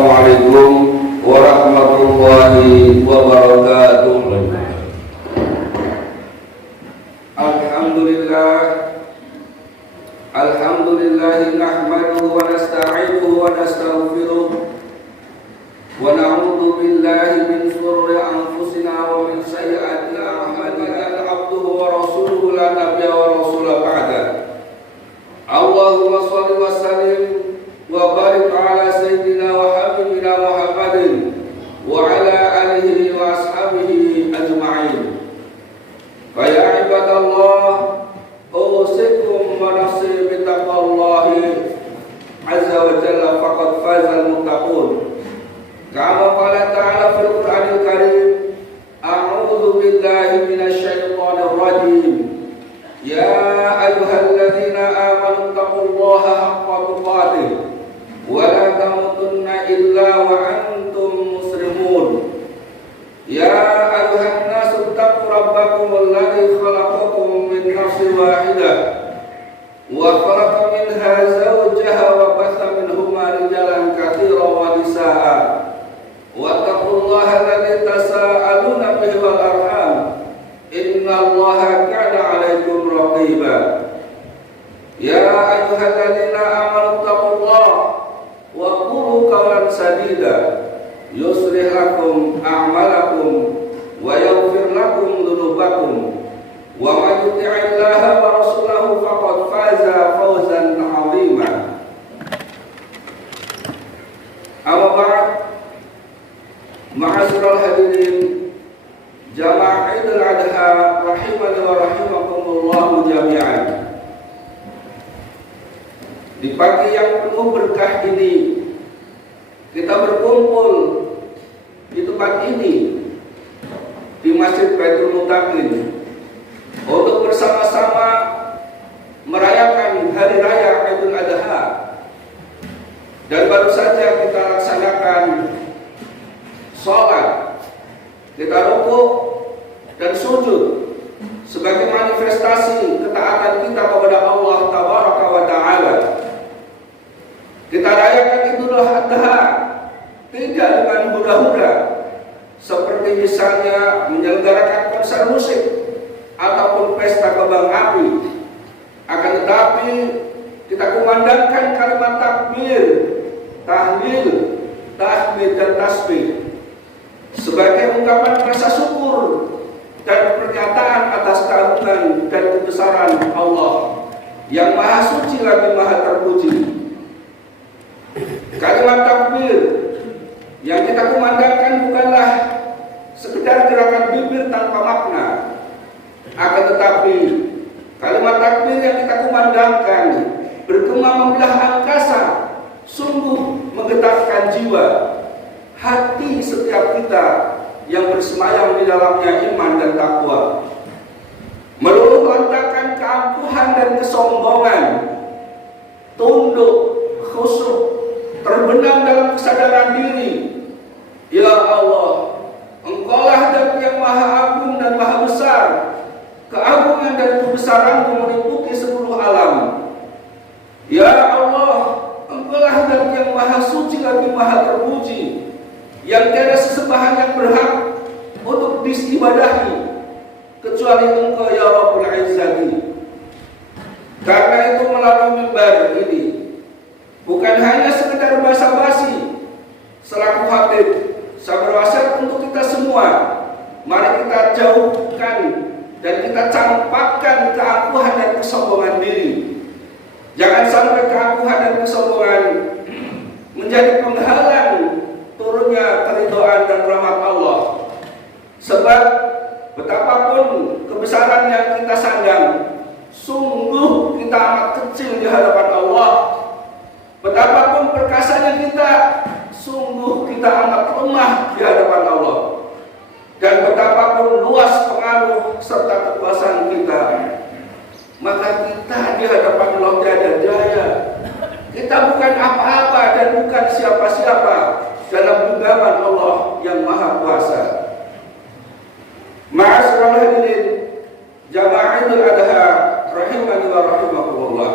Assalamualaikum warahmatullahi wabarakatuh. Alhamdulillah nahmaduhu wa nasta'inuhu wa nastaghfiruh wa na'udzu billahi min shururi anfusina wa min sayyiati a'malina. Abduhu wa rasuluhu la nabiyya wa rasula ba'da. Allahumma shalli wa sallim wa barik ala sayyidina wa habibina Muhammadin wa ala alihi wa ashabihi ajma'in. Fa ya ibadallah, usikum wa nafsi bitaqwallahi azza wa jalla, faqad fazal muttaqun. Kama qala ta'ala fil Qur'anil Karim, a'udzu billahi minasy syaithanir rajim. Ya ayyuhalladzina amanu taqullaha haqqa tuqatih wa la tamutunna illa wa antum muslimun. Ya ayuhan nasu taqu rabbakum alladzi khalaqakum min nafsin wahidah wa khalaqa minha zawjaha wa batha minhuma rijalan katsiran wa nisaa'a wattaqullaha alladzi tasaaluna bihi wal arham innallaha kana 'alaikum raqiba. Ya ayyuhalladzina amanu taqullaha wa qulu qawlan sadida yuslih lakum a'malakum wa yaghfir lakum dhunubakum wa may yuti'illaha wa rasulahu faqad faza fawzan 'azima. Amma ba'd, ma'asyiral hadirin jamaah Idul Adha rahimani wa rahimakumullah jami'an. Di pagi yang penuh berkah ini kita berkumpul di tempat ini, di Masjid Baitul Muttaqin, untuk bersama-sama merayakan Hari Raya Idul Adha. Dan baru saja kita laksanakan sholat, kita rukuk dan sujud sebagai manifestasi ketaatan kita kepada Allah Tabaraka wa Ta'ala. Kita rayakan Idul Adha tidak dengan hura-hura seperti misalnya menyelenggarakan konser musik ataupun pesta kembang api. Akan tetapi kita kumandangkan kalimat takbir, tahlil, tahmid dan tasbih sebagai ungkapan rasa syukur dan pernyataan atas keagungan dan kebesaran Allah yang Maha Suci lagi Maha Terpuji. Kalimat takbir yang kita kumandangkan bukanlah sekedar gerakan bibir tanpa makna, akan tetapi kalimat takbir yang kita kumandangkan bergema membelah angkasa, sungguh menggetarkan jiwa, hati setiap kita yang bersemayam di dalamnya iman dan takwa, meluluh lantakan keangkuhan dan kesombongan, tunduk, khusyuk, terbenam dalam kesadaran diri. Ya Allah, Engkaulah Dat yang Maha Agung dan Maha Besar. Keagungan dan kebesaranmu meliputi seluruh alam. Ya Allah, Engkaulah Dat yang Maha Suci lagi Maha Terpuji, yang tiada sesembahan yang berhak untuk disibadahi kecuali Engkau ya Rabbul Izzati. Karena itu melalui mimbar ini bukan hanya sekedar basa-basi selaku khatib, saya berwasiat untuk kita semua, mari kita jauhkan dan kita campakkan keangkuhan dan kesombongan diri. Jangan sampai keangkuhan dan kesombongan menjadi penghalang turunnya keridhaan dan rahmat Allah. Sebab betapapun kebesaran yang kita sandang, sungguh kita amat kecil di hadapan Allah. Betapapun perkasanya kita, sungguh kita amat lemah di hadapan Allah. Dan betapapun luas pengaruh serta kekuasaan kita, maka kita di hadapan Allah tiada daya. Kita bukan apa-apa dan bukan siapa-siapa dalam genggaman Allah yang Maha Kuasa. Ma'asyiral hadirin jamaah Idul Adha rahimani wa rahimakumullah.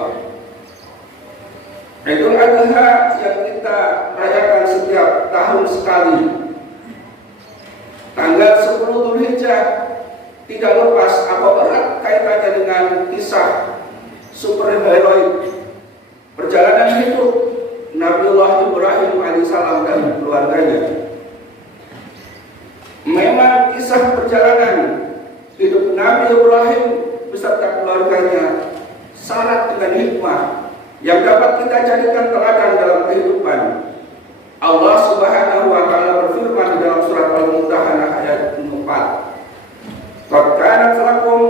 Idul Adha yang kita rayakan setiap setahun sekali. Tanggal 10 Dzulhijjah tidak lepas atau erat kaitannya dengan kisah superheroik perjalanan hidup Nabiullah Ibrahim alaihissalam dan keluarganya. Memang kisah perjalanan hidup Nabi Ibrahim beserta keluarganya syarat dengan hikmah yang dapat kita jadikan teladan dalam kehidupan. Allah Subhanahu wa taala berfirman dalam surat Al-Mumtahanah ayat 4. Qad kanat lakum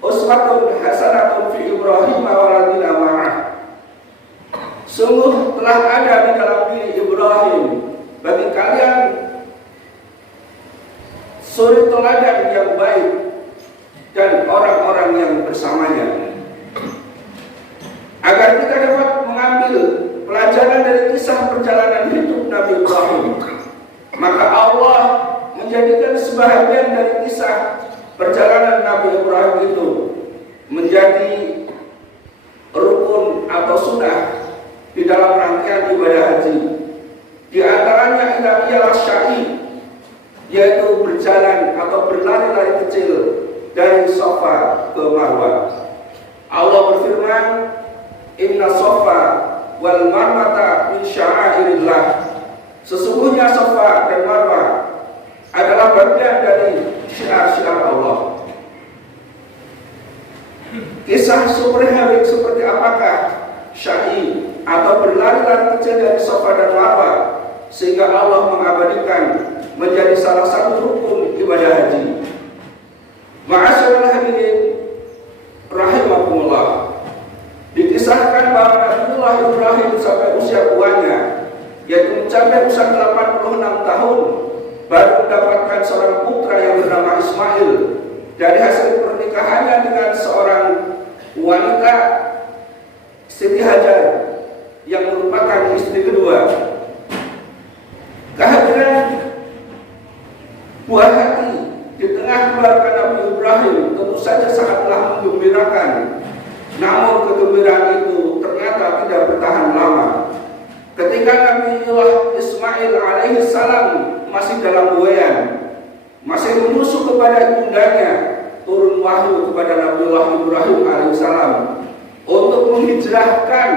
uswatun hasanatun fi Ibrahim wa ladina ma'ah. Sungguh telah ada di dalam diri Ibrahim bagi kalian suri teladan yang baik dan orang-orang yang bersamanya. Agar kita dapat mengambil pelajaran dari kisah perjalanan hidup Nabi Ibrahim, maka Allah menjadikan sebahagian dari kisah perjalanan Nabi Ibrahim itu menjadi rukun atau sunnah di dalam rangkaian ibadah haji. Di antaranya ialah sya'i, yaitu berjalan atau berlari-lari kecil dari Safa ke Marwah. Allah berfirman, Inna Safa wal Marwata min sya'airillah. Sesungguhnya Safa dan Marwah adalah bagian dari syiar-syiar Allah. Kisah superheroik seperti apakah sya'i atau berlari-lari kecil dari Safa dan Marwah sehingga Allah mengabadikan menjadi salah satu rukun ibadah haji. Ma'asyiral hadirin rahimakumullah. Dikisahkan bahwa Nabiullah Ibrahim sampai usia tuanya, yaitu mencapai usia 86 tahun, baru mendapatkan seorang putra yang bernama Ismail dari hasil pernikahannya dengan seorang wanita, Siti Hajar, yang merupakan istri kedua. Kehadiran buah hati di tengah keluarga Nabi Ibrahim tentu saja sangatlah menggembirakan. Namun kegembiraan itu ternyata tidak bertahan lama. Ketika Nabiullah Ismail alaihissalam masih dalam buayan, masih menusuk kepada ibundanya, turun wahyu kepada Nabiullah Ibrahim alaihissalam untuk menghijrahkan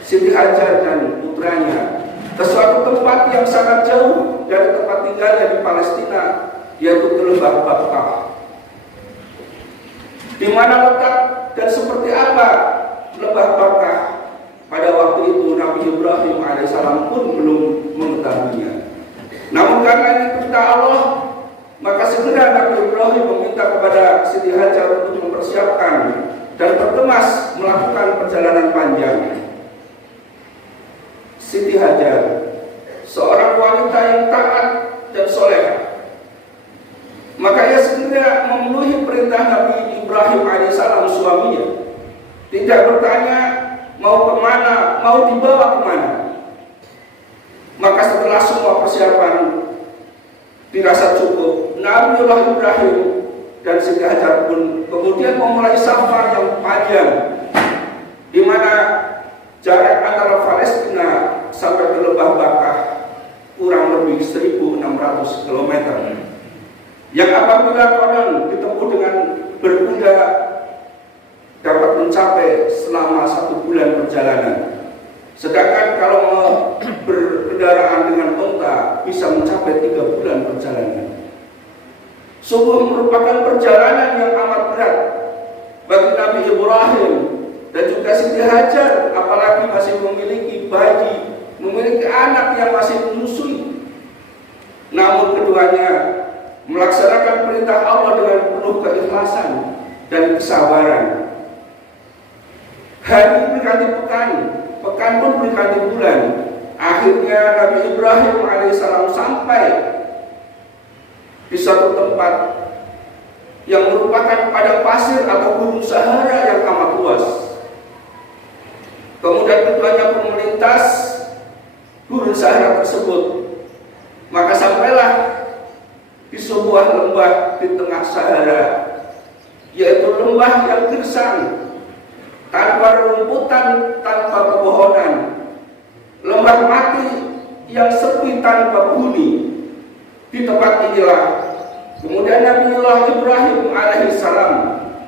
Siti Hajar dan putranya ke suatu tempat yang sangat jauh dari tempat tinggalnya di Palestina, yaitu ke lembah Bakkah. Di mana letak dan seperti apa lembah Bakkah? Pada waktu itu Nabi Ibrahim alaihissalam pun belum mengetahuinya. Namun karena ini perintah Allah, maka segera Nabi Ibrahim meminta kepada Siti Hajar untuk mempersiapkan dan berkemas melakukan perjalanan panjang. Siti Hajar, seorang wanita yang taat dan soleh, maka ia segera memenuhi perintah Nabi Ibrahim alaihissalam suaminya. Tidak bertanya mau kemana, mau dibawa kemana. Maka setelah semua persiapan dirasa cukup, Nabiullah Ibrahim dan Siti Hajar pun kemudian memulai safar yang panjang, di mana jarak antara Palestina sampai ke lembah Bakkah kurang lebih 1.600 km. Yang apabila konon ditempuh dengan berkuda dapat mencapai selama 1 bulan perjalanan. Sedangkan kalau berkendaraan dengan unta bisa mencapai 3 bulan perjalanan. Sungguh merupakan perjalanan yang amat berat bagi Nabi Ibrahim dan juga Siti Hajar, apalagi masih memiliki bayi, memiliki anak yang masih menyusui. Namun keduanya melaksanakan perintah Allah dengan penuh keikhlasan dan kesabaran. Hari berganti pekan, pekan pun berganti bulan. Akhirnya Nabi Ibrahim alaihissalam sampai di suatu tempat yang merupakan padang pasir atau gunung Sahara yang amat luas. Kemudian keduanya pun melintas gunung Sahara tersebut. Maka sampailah di sebuah lembah di tengah Sahara, yaitu lembah yang gersang, tanpa rumputan, tanpa pepohonan, lembah mati yang sepi tanpa penghuni. Di tempat inilah kemudian Nabiullah Ibrahim alaihissalam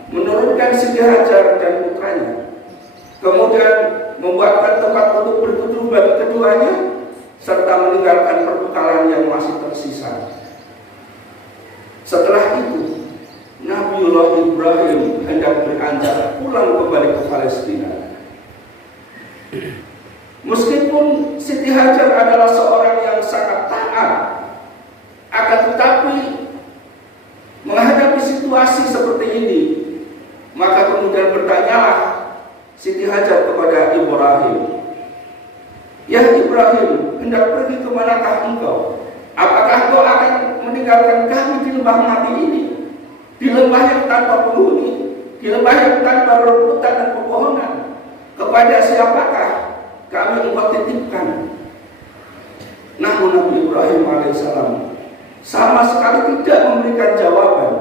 menurunkan Siti Hajar dan putranya, kemudian membuatkan tempat untuk berteduh bagi keduanya, serta meninggalkan perbekalan yang masih tersisa. Setelah itu, Nabiullah Ibrahim hendak beranjak pulang kembali ke Palestina. Meskipun Siti Hajar adalah seorang yang sangat taat, akan tetapi menghadapi situasi seperti ini, maka kemudian bertanyalah Siti Hajar kepada Ibrahim, "Ya Ibrahim, hendak pergi kemanakah engkau? Apakah engkau akan meninggalkan kami di lembah mati ini? Di lembah yang tanpa penghuni, di lembah yang tanpa rerumputan dan pepohonan? Kepada siapakah kami engkau titipkan?" Namun Nabi Ibrahim alaihissalam sama sekali tidak memberikan jawaban.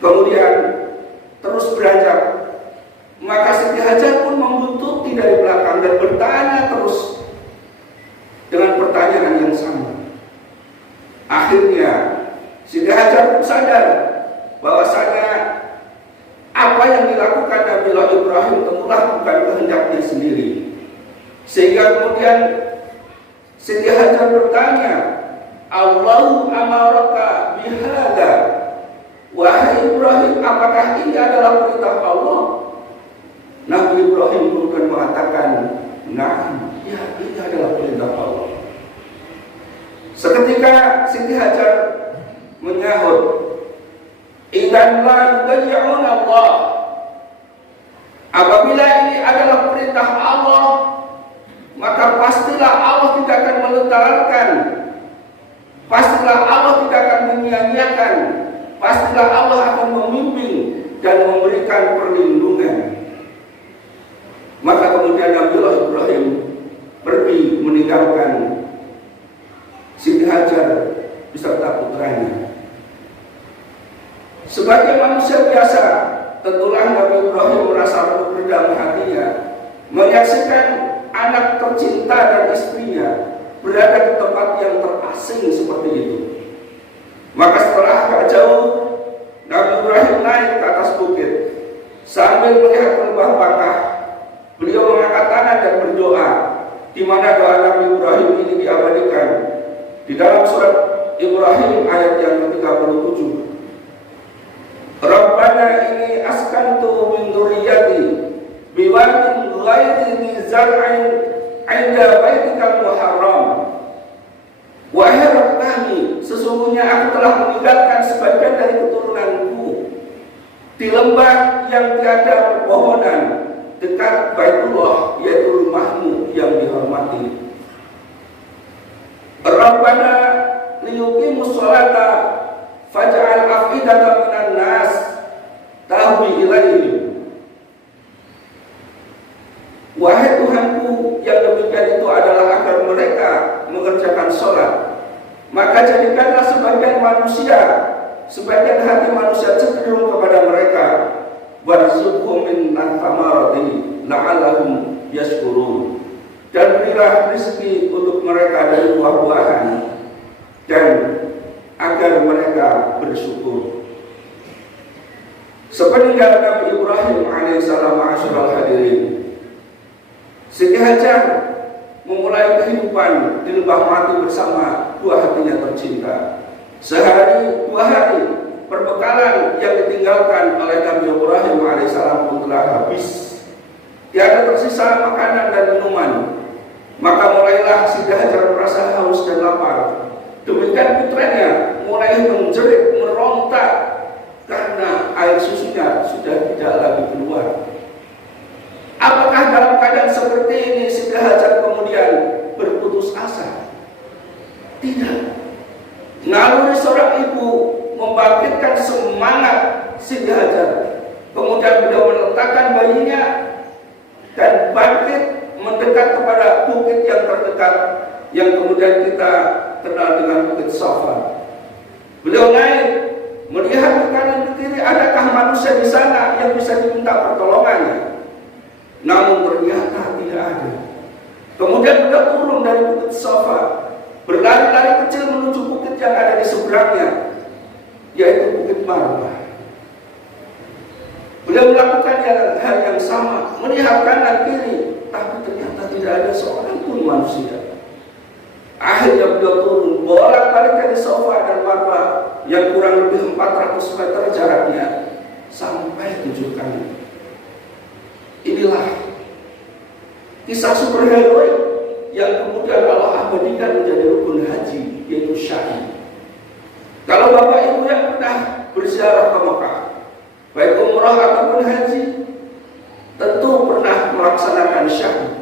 Kemudian terus beranjak. Maka Siti Hajar pun membuntuti dari belakang dan bertanya terus dengan pertanyaan yang sama. Akhirnya Siti Hajar pun sadar bahwasanya apa yang dilakukan Nabiullah Ibrahim tentulah bukan kehendaknya sendiri. Sehingga kemudian Siti Hajar bertanya, "Allahu amaraka bihada." Wahai Ibrahim, apakah ini adalah perintah Allah? Nabi Ibrahim kemudian mengatakan, "Nah, ya, ini adalah perintah Allah." Seketika Siti Hajar menyahut, "Idzan la yudayyun Allah." Apabila ini adalah perintah Allah, maka pastilah Allah tidak akan melentarkan, pastilah Allah tidak akan menyia-nyiakan, pastilah Allah akan membimbing dan memberikan perlindungan. Maka kemudian Nabiullah Ibrahim pergi meninggalkan Siti Hajar beserta putranya. Sebagai manusia biasa, tentulah Nabi Ibrahim merasa redam hatinya menyaksikan anak tercinta dan istrinya berada di tempat yang terasing seperti itu. Maka setelah agak jauh, Nabi Ibrahim naik ke atas bukit sambil melihat lembah Bakah. Beliau mengangkat tangan dan berdoa, di mana doa Nabi Ibrahim ini diabadikan di dalam surat Ibrahim ayat yang ke-37. "Rabbana ini askantu min dzurriyyati biwadin ghairi zar'in 'inda baitikal muharram." Wahai Rabb kami, sesungguhnya aku telah meninggalkan sebagian dari keturunanku di lembah yang tiada pepohonan dekat Baitullah, yaitu rumahmu yang dihormati. Rabbana liyuqimus sholata faj'al af'idatan minan nas tahwi ilaihim. Wahai Tuhanku, yang demikian itu adalah agar mereka mengerjakan sholat, maka jadikanlah sebagian hati manusia cenderung kepada mereka. Warzuqhum min thamarati la'allahum yashkurun. Dan berilah rezeki untuk mereka dari buah-buahan dan agar mereka bersyukur. Sepeninggal Nabi Ibrahim alaihissalam, ma'asyiral hadirin, Siti Hajar memulai kehidupan di lembah mati bersama dua hatinya tercinta. Sehari dua hari perbekalan yang ditinggalkan oleh Nabi Ibrahim alaihissalam pun telah habis. Tiada tersisa makanan dan minuman. Maka mulailah Siti Hajar merasa haus dan lapar. Demikian putranya mulai menjerit, meronta karena air susunya sudah tidak lagi keluar. Apakah dalam keadaan seperti ini Siti Hajar kemudian berputus asa? Tidak. Naluri seorang ibu membangkitkan semangat Siti Hajar. Kemudian beliau meletakkan bayinya dan bangkit mendekat kepada bukit yang terdekat, yang kemudian kita kenal dengan Bukit Safa. Beliau naik, melihat ke kanan ke kiri, adakah manusia di sana yang bisa diminta pertolongannya? Namun ternyata tidak ada. Kemudian beliau turun dari bukit Safa, berlari-lari kecil menuju bukit yang ada di seberangnya, yaitu bukit Marwah. Beliau melakukan hal yang sama, melihat kanan kiri, tapi ternyata tidak ada seorang pun manusia. Akhirnya beliau turun, bolak-balik dari Safa dan Marwah yang kurang lebih 400 meter jaraknya, sampai 7 kali. Inilah kisah superheroik yang kemudian Allah abadikan menjadi rukun haji, yaitu syahid. Kalau Bapak Ibu yang pernah berziarah ke Mekah, baik umrah ataupun haji, tentu pernah melaksanakan syahid.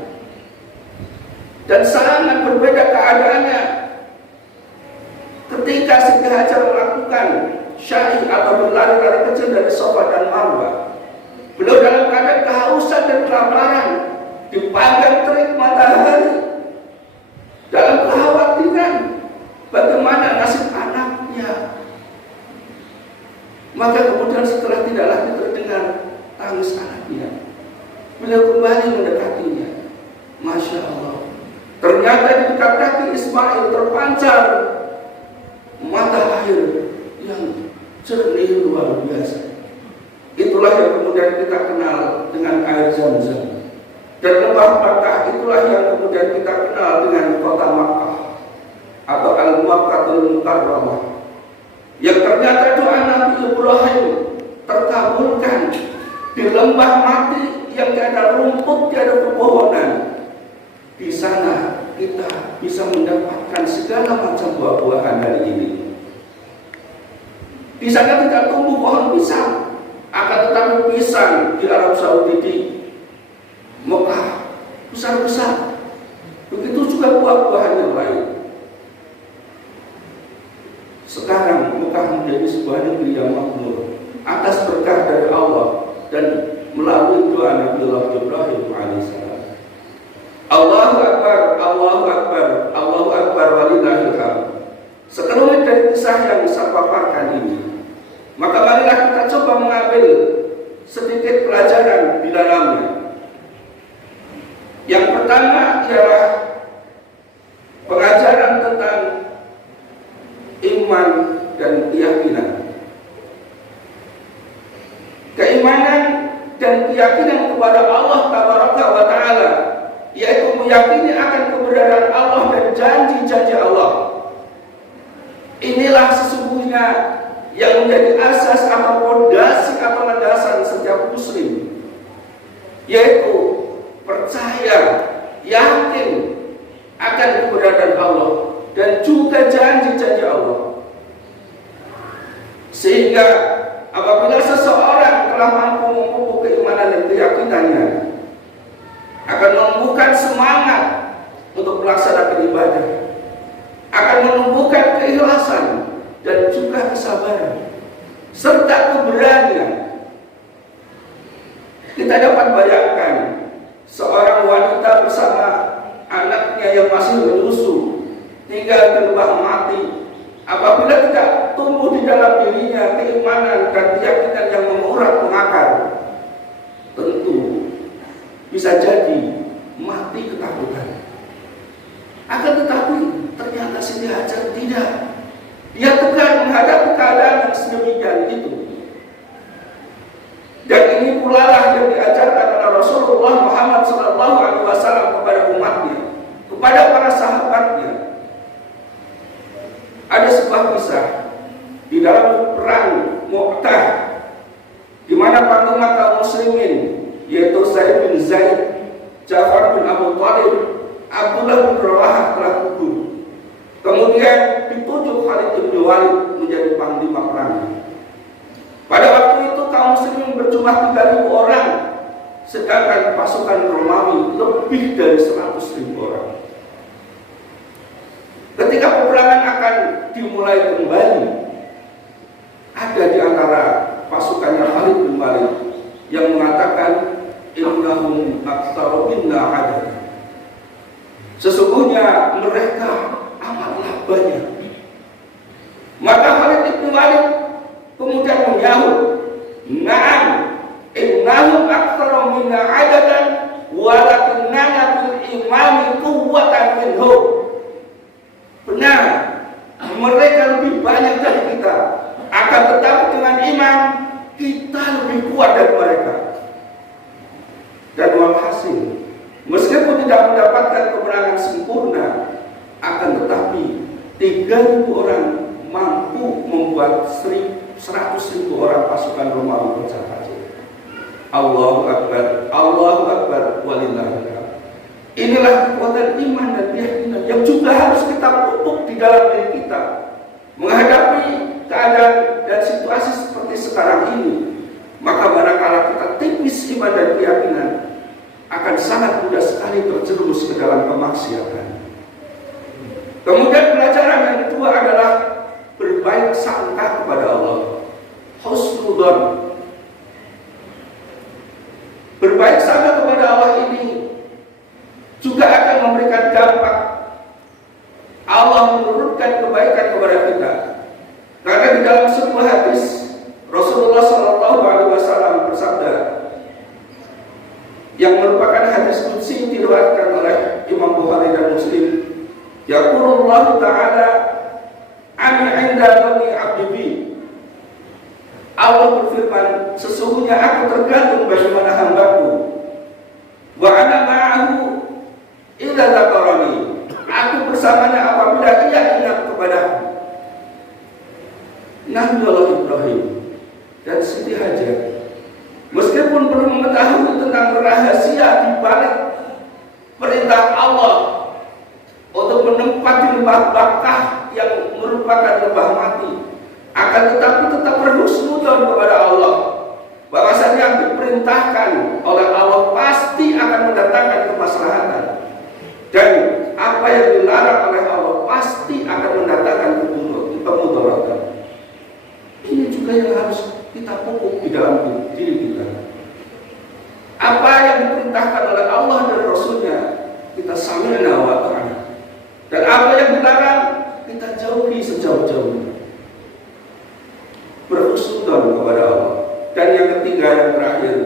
Dan sangat berbeda keadaannya ketika Siti Hajar melakukan syahid atau berlari-lari kecil dari Safa dan Marwah. Beliau dalam keadaan kehausan dan kelaparan, dipanggang terik matahari, dalam kekhawatiran bagaimana nasib anaknya. Maka kemudian setelah tidak lagi terdengar tangis anaknya, beliau kembali mendekatinya. Masya Allah, ternyata di dekat kaki Ismail terpancar mata air yang jernih luar biasa. Itulah yang kemudian kita kenal dengan air Zam-Zam. Dan lembah Makkah itulah yang kemudian kita kenal dengan kota Makkah atau Al-Makkahul Mukarramah, yang ternyata doa Nabi Ibrahim terkabulkan di lembah mati yang tiada rumput, tiada pepohonan. Di sana kita bisa mendapatkan segala macam buah-buahan hari ini. Di sana tidak tumbuh pohon pisang, akan tetapi pisang di Arab Saudi, di Mekah besar-besar. Begitu juga buah-buahan yang lain. Sekarang Mekah menjadi sebuah negeri yang makmur atas berkah dari Allah dan melalui doa Nabi Ibrahim alaihissalam. Allahu Akbar, Allahu Akbar, Allahu Akbar walillahil hamd. Sekelumit dari kisah yang saya paparkan ini, maka marilah kita coba mengambil sedikit pelajaran di dalamnya. Yang pertama ialah pengajaran tentang iman dan keyakinan. Keimanan dan keyakinan kepada Allah Tabaraka wa Ta'ala, yaitu meyakini akan keberadaan Allah dan janji-janji Allah. Inilah sesungguhnya yang menjadi asas atau fondasi atau landasan setiap muslim, yaitu percaya, yakin akan keberadaan Allah dan juga janji-janji Allah. Sehingga apabila seseorang telah mampu memupuk keimanan dan keyakinannya, akan menumbuhkan semangat untuk melaksanakan ibadah, akan menumbuhkan keikhlasan dan juga kesabaran serta keberanian. Kita dapat bayangkan seorang wanita bersama anaknya yang masih menyusu tinggal di lembah mati. Apabila tidak tumbuh di dalam dirinya keimanan dan keyakinan yang mengurat mengakar, tentu bisa jadi mati ketakutan. Akan tetapi ternyata Siti Hajar tidak. Dia tegar menghadapi keadaan yang sedemikian itu. Dan ini pula lah yang diajarkan oleh Rasulullah Muhammad SAW kepada umatnya, kepada para sahabatnya. Ada sebuah kisah di dalam perang Mu'tah, di mana panglima kaum muslimin yaitu Sa'id bin Zaid, Ja'far bin Abu Thalib, Abdullah bin Rawahah telah gugur. Kemudian ditunjuk Khalid bin Walid menjadi panglima perang. Pada waktu itu kaum muslimin berjumlah 3.000 orang, sedangkan pasukan Romawi lebih dari 100.000 orang. Ketika peperangan akan dimulai kembali, ada di antara pasukannya Khalid bin Walid yang mengatakan, innahum aktsaru minna adad. Sesungguhnya mereka amatlah banyak. Maka Khalid bin Walid kemudian menyahut, na'am, innahum aktsaru minna adadan walakinnana bil imani quwwatan minhum. 3.000 orang mampu membuat 100.000 orang pasukan Romawi pecah pacul. Allahu Akbar, walillahil hamd. Inilah kekuatan iman dan keyakinan yang juga harus kita pupuk di dalam diri kita menghadapi keadaan dan situasi seperti sekarang ini. Maka manakala kita tipis iman dan keyakinan, akan sangat mudah sekali terjerumus ke dalam kemaksiatan. Kemudian pelajaran yang kedua adalah berbaik sangka kepada Allah. Husnudzon. Berbaik sangka kepada Allah ini juga akan memberikan dampak. Allah menurunkan kebaikan kepada kita. Karena di dalam sebuah hadis Rasulullah SAW bersabda, yang merupakan hadis qudsi diriwayatkan oleh Imam Bukhari dan Muslim, yaqulullahu ta'ala ana 'inda dhanni 'abdi bi. Allah berfirman, sesungguhnya aku tergantung bagaimana hambaku. Wa ana ma'ahu idza dzakarani. Aku bersamanya apabila ia ingat kepadaku. Nabi Allah Ibrahim dan Siti Hajar meskipun belum mengetahui tentang rahasia di balik perintah Allah untuk menempati lembah Bakkah yang merupakan lembah mati, akan tetapi tetap berhusnudzon kepada Allah bahwasanya yang diperintahkan oleh Allah pasti akan mendatangkan kemaslahatan, dan apa yang dilarang oleh Allah pasti akan mendatangkan kemudaratan. Ini juga yang harus kita pupuk di dalam diri kita. Apa yang diperintahkan oleh Allah dan Rasulnya, kita sami'na wa ta'ana. Dan apa yang dilarang, kita jauhi sejauh-jauhnya. Berhusnudzon kepada Allah. Dan yang ketiga, yang terakhir,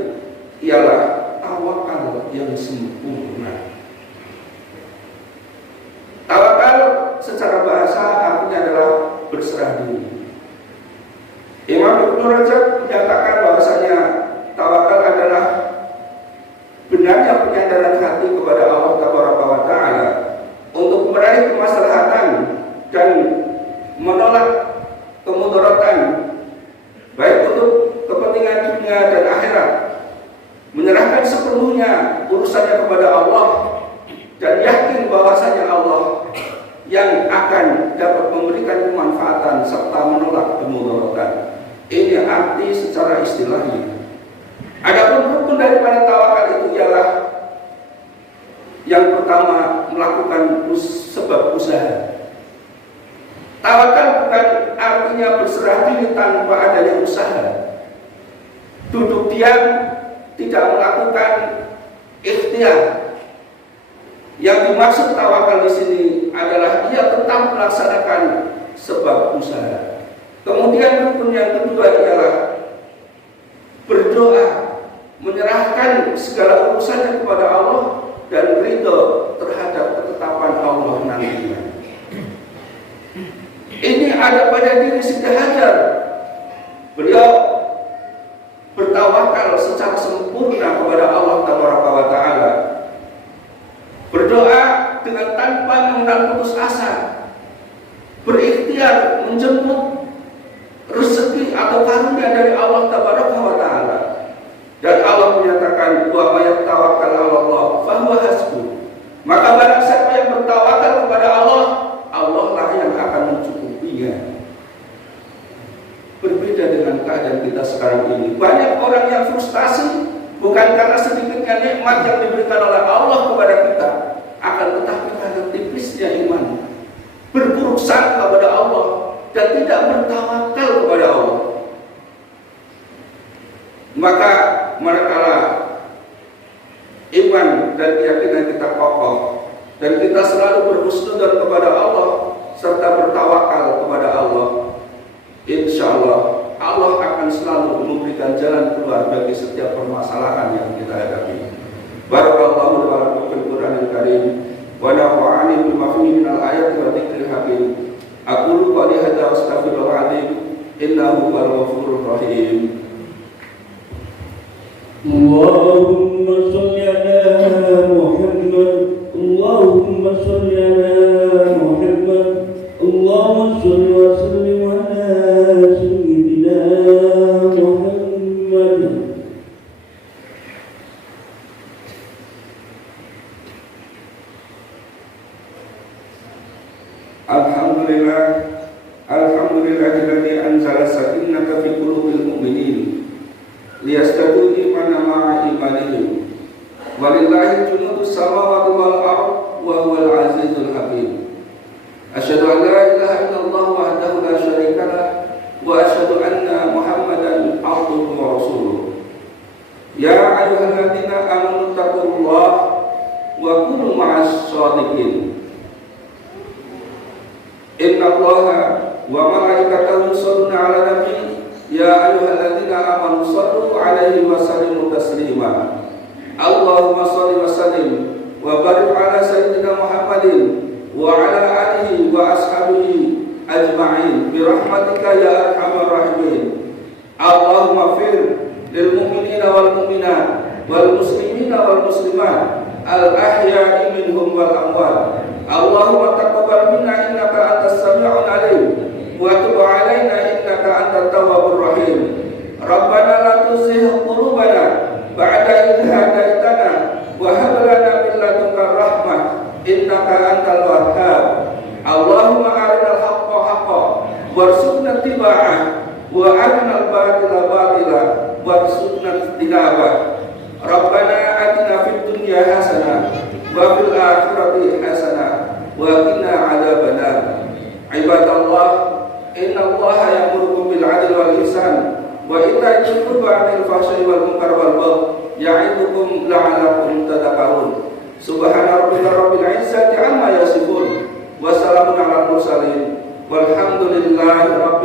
ialah tawakal yang sempurna. Tawakal secara bahasa artinya adalah berserah diri. Imam Ibnu Rajab menyatakan bahwasanya tawakal adalah benarnya penyandaran hati kepada Allah Taala untuk meraih kemaslahatan dan menolak kemudaratan, baik untuk kepentingan dunia dan akhirat, menyerahkan sepenuhnya urusannya kepada Allah dan yakin bahwasanya Allah yang akan dapat memberikan kemanfaatan serta menolak kemudaratan. Ini arti secara istilahnya. Adapun rukun daripada tawakal itu ialah yang pertama, melakukan sebab usaha. Tawakal bukan artinya berserah diri tanpa adanya usaha. Duduk diam, tidak melakukan ikhtiar. Yang dimaksud tawakal di sini adalah ia tetap melaksanakan sebab usaha. Kemudian rukun yang kedua ialah berdoa, menyerahkan segala urusannya kepada Allah dan ridho terhadap ketetapan Allah nantinya. Ini ada pada diri Siti Hajar. Beliau bertawakal secara sempurna kepada Allah Taala. Berdoa dengan tanpa mengenal putus asa, berikhtiar menjemput rezeki atau karunia dari Allah Taala. Dan Allah menyatakan, wa may tawakkal 'ala Allah fa huwa hasbuh. Maka barang siapa yang bertawakal kepada Allah, Allah lah yang akan mencukupinya. Berbeda dengan keadaan kita sekarang ini. Banyak orang yang frustasi bukan karena sedikitnya nikmat yang diberikan oleh Allah kepada kita, akan tetapi karena tipisnya iman, berburuk sangka kepada Allah dan tidak bertawakal kepada Allah. Maka manakala iman dan keyakinan kita kokoh dan kita selalu berhusnudzon kepada Allah serta bertawakal kepada Allah, insya Allah Allah akan selalu memberikan jalan keluar bagi setiap permasalahan yang kita hadapi. Barakallahu wa lakum fil Qur'anil Karim wa nafa'ani bima fihi minal ayati wa dzikril hakim. Aqulu qali hadza wa astaghfirullahaladzim innahu huwal ghafurur rahim. Allahumma shalli ala Muhammad. Allahumma shalli ala Muhammad. صل وسلم على سيدنا محمد. Alhamdulillahilladzi anzala sakinata fi qulubil mu'minin liyastadu imana ma'a imanihim. Walillahi junudus samawati wal ard wa huwal azizul hakim. Asyhadu an la ilaha illallah wahdahu la syarika lah wa asyhadu anna Muhammadan abduhu wa rasuluh. Ya ayyuhalladzina amanu taqullaha wa kunu ma'as shadiqin. Innallaha wa malaikatahu yusholluna 'alan nabi ya ayyuhalladzina amanu shallu 'alaihi wa sallimu taslima. Allahumma shalli wa sallim wa barik 'ala sayyidina Muhammadin wa 'ala alihi wa ashabihi ajma'in bi rahmatika ya arhamar rahimin. Allahumma fir lil mu'minina wal mu'minat wal muslimina wal muslimat al ahya'i minhum wal amwat. Allahumma taqabbal minna innaka antas sami'ul 'alim wa tub 'alaina innaka antat tawwabur rahim. Rabbana la tuzigh qulubana ba'da idh hadaitana wa hab lana min ladunka rahmah innaka antal wahhab. Allahumma arinal haqqa haqqan warzuqna ittiba'ah wa arinal batila batila warzuqna ijtinabah. Rabbana atina fid dunya hasanah wa fil akhirati hasanah wa qina adzabannar. Ibadallah, innallaha ya'murukum bil 'adli wal ihsan wa ita'i dzil qurba wa 'anil fahsya'i wal munkar wal baghi ya'idukum la'allakum tadhakkarun. Subhana rabbika rabbil 'izzati 'amma yasifun wa salamun 'alal mursalin walhamdulillahi rabbil